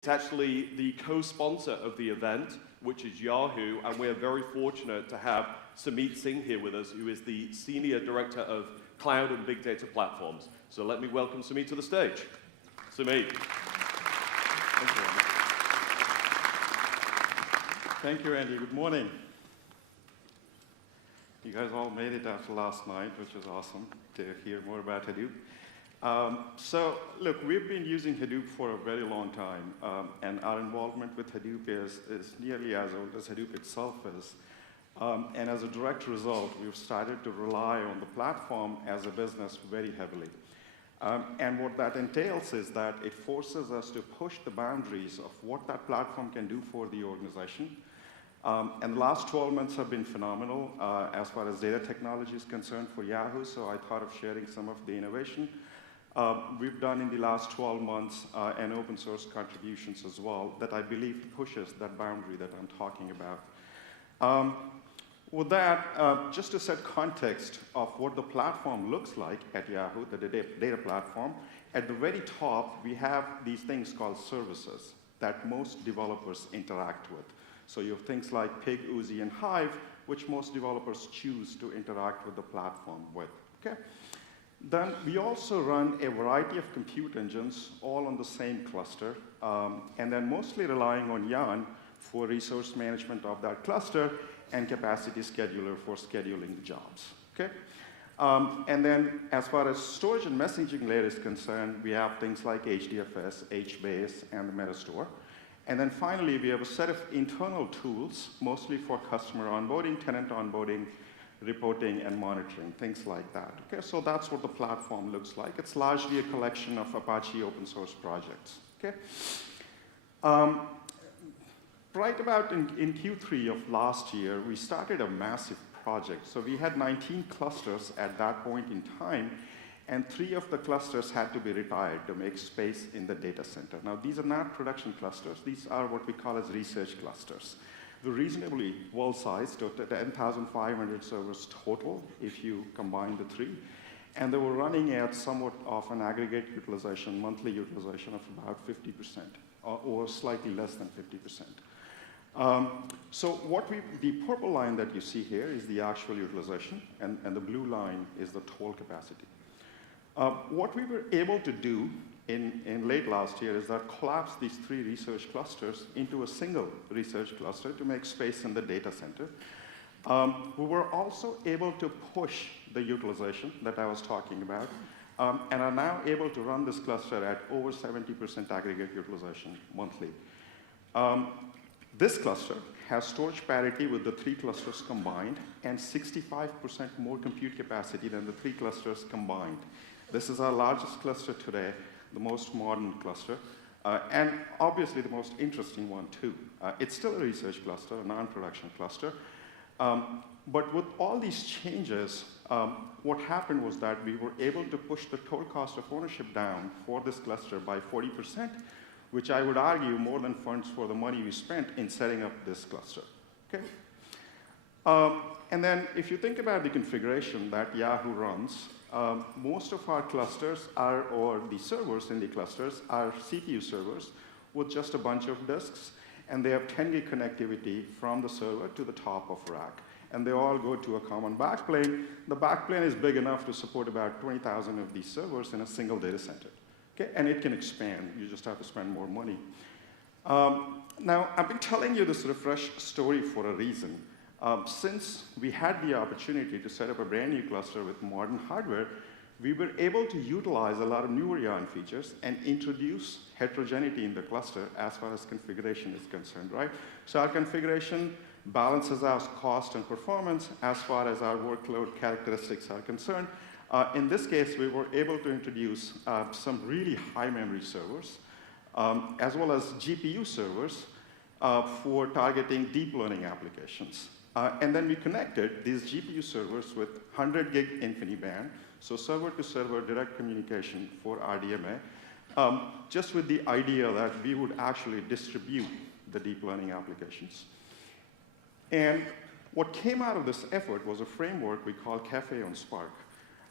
It's actually the co-sponsor of the event, which is Yahoo, and we're very fortunate to have Sumeet Singh here with us, who is the Senior Director of Cloud and Big Data Platforms. So let me welcome Sumeet to the stage. Sumeet. Thank you, Andy. Good morning. You guys all made it after last night, which was awesome to hear more about Hadoop. So, look, we've been using Hadoop for a very long time, and our involvement with Hadoop is nearly as old as Hadoop itself is. And as a direct result, we've started to rely on the platform as a business very heavily. And what that entails is that it forces us to push the boundaries of what that platform can do for the organization. And the last 12 months have been phenomenal as far as data technology is concerned for Yahoo, so I thought of sharing some of the innovation we've done in the last 12 months and open source contributions as well that I believe pushes that boundary that I'm talking about. With that, just to set context of what the platform looks like at Yahoo, the data platform, at the very top, we have these things called services that most developers interact with. So you have things like Pig, Oozie, and Hive, which most developers choose to interact with the platform with. Okay? Then we also run a variety of compute engines, all on the same cluster, and then mostly relying on Yarn for resource management of that cluster and capacity scheduler for scheduling the jobs. Okay? And then as far as storage and messaging layer is concerned, we have things like HDFS, HBase, and the Metastore. And then finally, we have a set of internal tools, mostly for customer onboarding, tenant onboarding, reporting, and monitoring, things like that. Okay, so that's what the platform looks like. It's largely a collection of Apache open source projects. Okay. Right about in Q3 of last year, we started a massive project. So we had 19 clusters at that point in time, and 3 of the clusters had to be retired to make space in the data center. Now, these are not production clusters. These are what we call as research clusters. They're reasonably well-sized, 10,500 servers total, if you combine the 3. And they were running at somewhat of an aggregate utilization, monthly utilization of about 50%, or slightly less than 50%. So the purple line that you see here is the actual utilization, and the blue line is the total capacity. What we were able to do in late last year is that collapse these 3 research clusters into a single research cluster to make space in the data center. We were also able to push the utilization that I was talking about, and are now able to run this cluster at over 70% aggregate utilization monthly. This cluster has storage parity with the 3 clusters combined and 65% more compute capacity than the 3 clusters combined. This is our largest cluster today, the most modern cluster, and obviously the most interesting one too. It's still a research cluster, a non-production cluster. But with all these changes, what happened was that we were able to push the total cost of ownership down for this cluster by 40%, which I would argue more than funds for the money we spent in setting up this cluster. Okay? And then if you think about the configuration that Yahoo runs, most of our clusters or the servers in the clusters are CPU servers with just a bunch of disks, and they have 10 gig connectivity from the server to the top of rack. And they all go to a common backplane. The backplane is big enough to support about 20,000 of these servers in a single data center. Okay? And it can expand. You just have to spend more money. Now, I've been telling you this refresh story for a reason. Since we had the opportunity to set up a brand new cluster with modern hardware, we were able to utilize a lot of newer Yarn features and introduce heterogeneity in the cluster as far as configuration is concerned, right? So our configuration balances out cost and performance as far as our workload characteristics are concerned. In this case, we were able to introduce some really high memory servers, as well as GPU servers for targeting deep learning applications. And then we connected these GPU servers with 100 gig InfiniBand, so server-to-server direct communication for RDMA, just with the idea that we would actually distribute the deep learning applications. And what came out of this effort was a framework we call Cafe on Spark.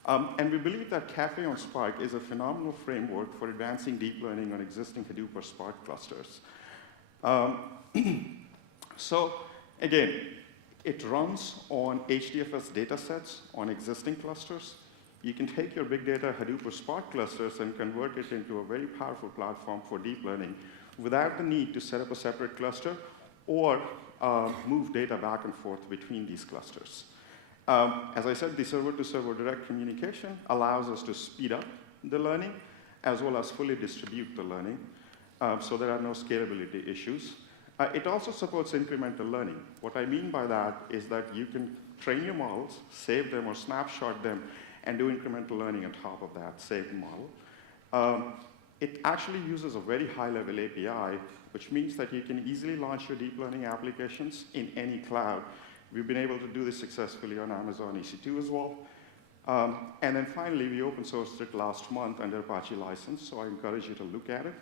And we believe that Caffe on Spark is a phenomenal framework for advancing deep learning on existing Hadoop or Spark clusters. So again, it runs on HDFS datasets on existing clusters. You can take your big data Hadoop or Spark clusters and convert it into a very powerful platform for deep learning without the need to set up a separate cluster or move data back and forth between these clusters. As I said, the server-to-server direct communication allows us to speed up the learning as well as fully distribute the learning, so there are no scalability issues. It also supports incremental learning. What I mean by that is that you can train your models, save them or snapshot them, and do incremental learning on top of that saved model. It actually uses a very high-level API, which means that you can easily launch your deep learning applications in any cloud. We've been able to do this successfully on Amazon EC2 as well. And then finally, we open sourced it last month under Apache license, so I encourage you to look at it.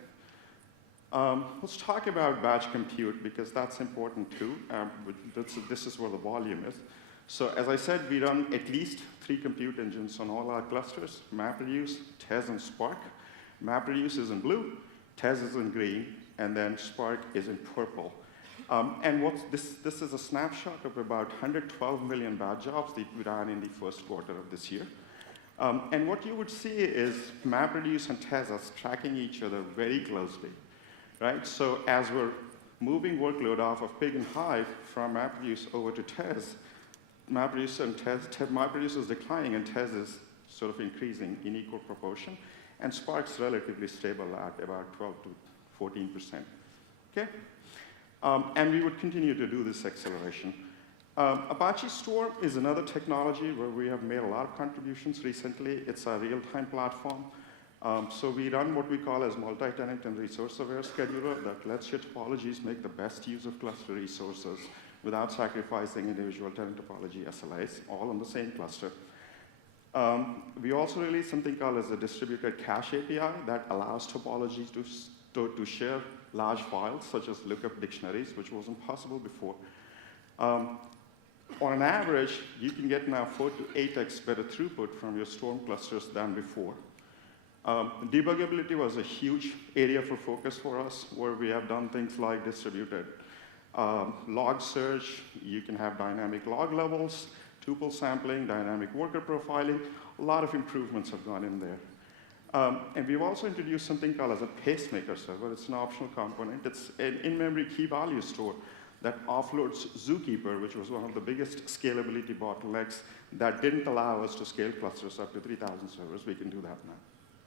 Let's talk about batch compute, because that's important too. This is where the volume is. So as I said, we run at least 3 compute engines on all our clusters: MapReduce, Tez, and Spark. MapReduce is in blue, Tez is in green, and then Spark is in purple. And this is a snapshot of about 112 million batch jobs that we ran in the first quarter of this year. And what you would see is MapReduce and Tez are tracking each other very closely, right? So as we're moving workload off of Pig and Hive from MapReduce over to Tez, MapReduce is declining and Tez is sort of increasing in equal proportion, and Spark's relatively stable at about 12 to 14%. Okay? And we would continue to do this acceleration. Apache Store is another technology where we have made a lot of contributions recently. It's a real-time platform. So we run what we call as multi-tenant and resource-aware scheduler that lets your topologies make the best use of cluster resources without sacrificing individual tenant topology SLAs, all on the same cluster. We also released something called as a distributed cache API that allows topologies to share large files, such as lookup dictionaries, which wasn't possible before. On an average, you can get now 4 to 8x better throughput from your Storm clusters than before. Debuggability was a huge area for focus for us, where we have done things like distributed log search. You can have dynamic log levels, tuple sampling, dynamic worker profiling. A lot of improvements have gone in there. And we've also introduced something called as a pacemaker server. It's an optional component. It's an in-memory key value store that offloads Zookeeper, which was one of the biggest scalability bottlenecks that didn't allow us to scale clusters up to 3,000 servers. We can do that now,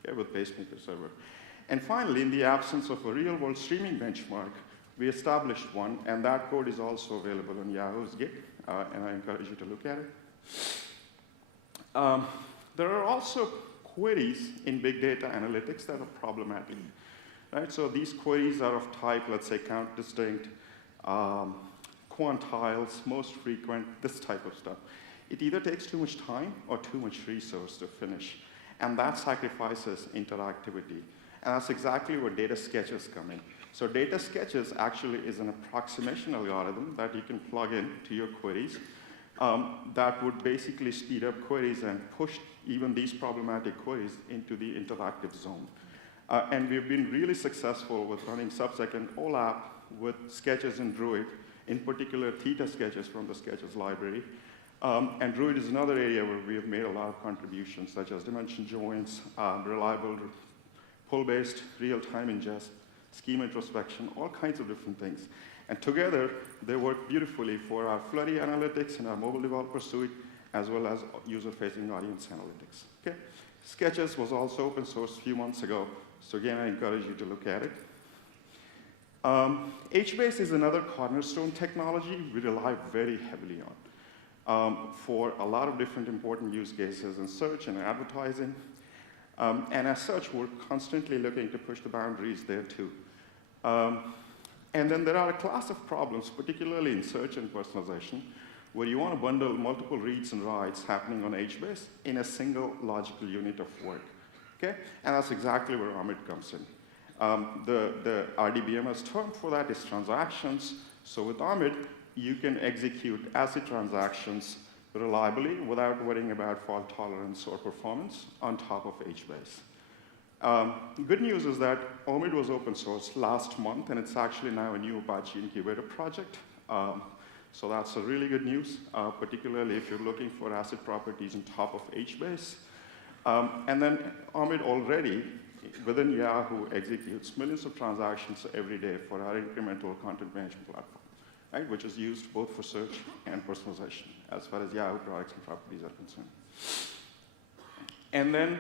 okay, with pacemaker server. And finally, in the absence of a real-world streaming benchmark, we established one, and that code is also available on Yahoo's Git, and I encourage you to look at it. There are also queries in big data analytics that are problematic, right? So these queries are of type, let's say, count distinct, quantiles, most frequent, this type of stuff. It either takes too much time or too much resource to finish, and that sacrifices interactivity. And that's exactly where data sketches come in. So data sketches actually is an approximation algorithm that you can plug in to your queries that would basically speed up queries and push even these problematic queries into the interactive zone. And we've been really successful with running sub-second OLAP with sketches in Druid, in particular Theta sketches from the sketches library. And Druid is another area where we have made a lot of contributions, such as dimension joins, reliable pull-based real-time ingest, schema introspection, all kinds of different things. And together, they work beautifully for our Flurry analytics and our mobile developer suite, as well as user-facing audience analytics. Okay? Sketches was also open source a few months ago, so again, I encourage you to look at it. HBase is another cornerstone technology we rely very heavily on for a lot of different important use cases in search and advertising. And as such, we're constantly looking to push the boundaries there too. And then there are a class of problems, particularly in search and personalization, where you want to bundle multiple reads and writes happening on HBase in a single logical unit of work. Okay? And that's exactly where Amit comes in. The RDBMS term for that is transactions. So with Amit, you can execute ACID transactions reliably without worrying about fault tolerance or performance on top of HBase. Good news is that Omid was open source last month, and it's actually now a new Apache Incubator project. So that's a really good news, particularly if you're looking for asset properties on top of HBase. And then Omid already, within Yahoo, executes millions of transactions every day for our incremental content management platform, right, which is used both for search and personalization, as far as Yahoo products and properties are concerned. And then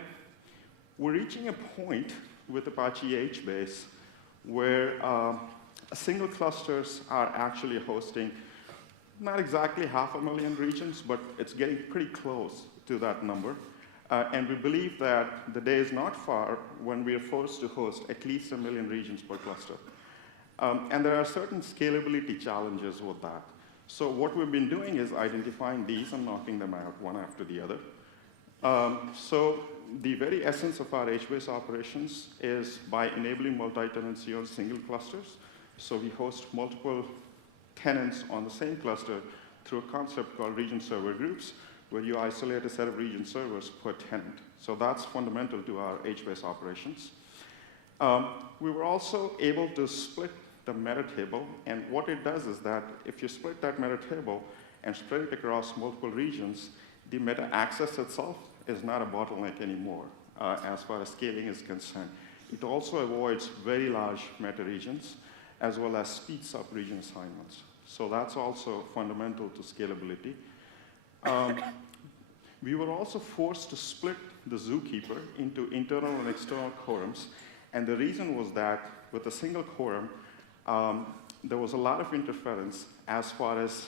we're reaching a point with Apache HBase where single clusters are actually hosting not exactly 500,000 regions, but it's getting pretty close to that number. And we believe that the day is not far when we are forced to host at least 1 million regions per cluster. And there are certain scalability challenges with that. So what we've been doing is identifying these and knocking them out one after the other. So the very essence of our HBase operations is by enabling multi-tenancy on single clusters. So we host multiple tenants on the same cluster through a concept called region server groups, where you isolate a set of region servers per tenant. So that's fundamental to our HBase operations. We were also able to split the meta table, and what it does is that if you split that meta table and spread it across multiple regions, the meta access itself is not a bottleneck anymore as far as scaling is concerned. It also avoids very large meta regions, as well as speeds up region assignments. So that's also fundamental to scalability. We were also forced to split the zookeeper into internal and external quorums. And the reason was that with a single quorum, there was a lot of interference as far as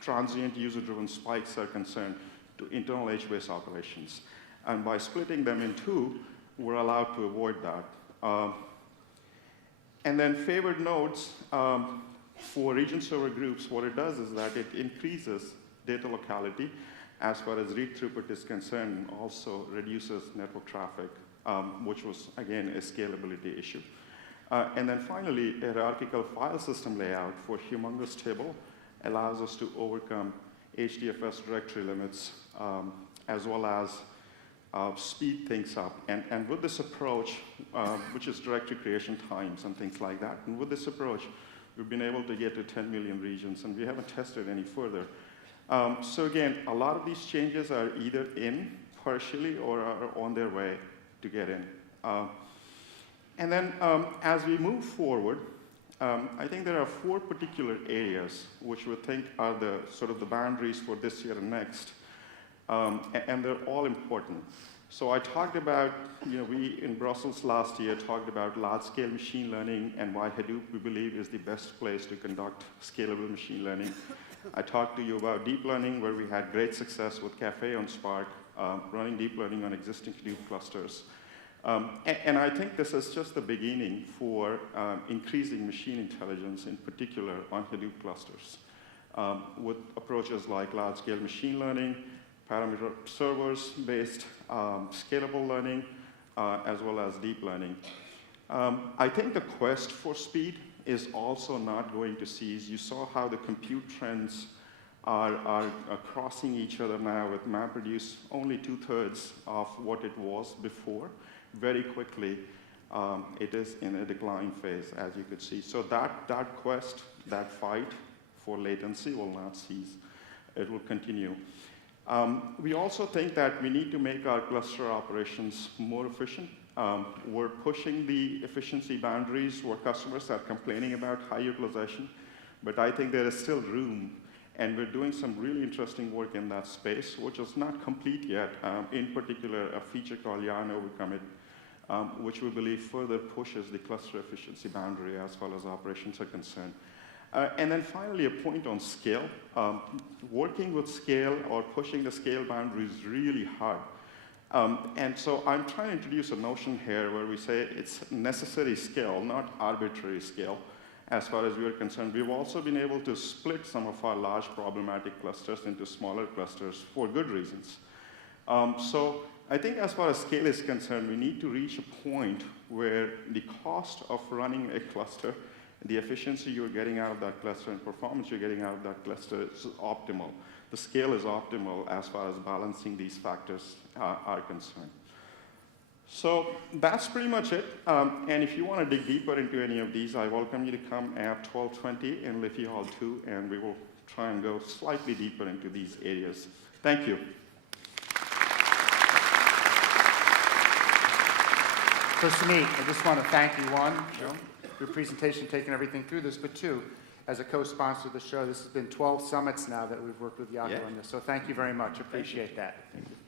transient user-driven spikes are concerned to internal HBase operations. And by splitting them in two, we're allowed to avoid that. And then favored nodes for region server groups, what it does is that it increases data locality as far as read throughput is concerned, and also reduces network traffic, which was, again, a scalability issue. And then finally, a hierarchical file system layout for humongous table allows us to overcome HDFS directory limits, as well as speed things up. And with this approach, which is directory creation times and things like that, and with this approach, we've been able to get to 10 million regions, and we haven't tested any further. So again, a lot of these changes are either in partially or are on their way to get in. And then as we move forward, I think there are 4 particular areas which we think are the sort of the boundaries for this year and next. And they're all important. So I talked about, we in Brussels last year talked about large-scale machine learning and why Hadoop, we believe, is the best place to conduct scalable machine learning. I talked to you about deep learning, where we had great success with Café on Spark, running deep learning on existing Hadoop clusters. And I think this is just the beginning for increasing machine intelligence, in particular on Hadoop clusters, with approaches like large-scale machine learning, parameter servers-based scalable learning, as well as deep learning. I think the quest for speed is also not going to cease. You saw how the compute trends are crossing each other now, with MapReduce only 2/3 of what it was before. Very quickly, it is in a decline phase, as you could see. So that quest, that fight for latency will not cease. It will continue. We also think that we need to make our cluster operations more efficient. We're pushing the efficiency boundaries where customers are complaining about high utilization, but I think there is still room, and we're doing some really interesting work in that space, which is not complete yet. In particular, a feature called Yahoo commit, which we believe further pushes the cluster efficiency boundary as far as operations are concerned. And then finally, a point on scale. Working with scale or pushing the scale boundary is really hard. And so I'm trying to introduce a notion here where we say it's necessary scale, not arbitrary scale, as far as we are concerned. We've also been able to split some of our large problematic clusters into smaller clusters for good reasons. So I think as far as scale is concerned, we need to reach a point where the cost of running a cluster The efficiency you're getting out of that cluster and performance you're getting out of that cluster is optimal. The scale is optimal as far as balancing these factors are concerned. So that's pretty much it. And if you want to dig deeper into any of these, I welcome you to come at 12:20 in Liffey Hall 2, and we will try and go slightly deeper into these areas. Thank you. So Sumeet, I just want to thank you, one, your presentation, taking everything through this, but two, as a co-sponsor of the show, this has been 12 summits now that we've worked with Yahoo on this. So thank you very much. Appreciate that. Thank you.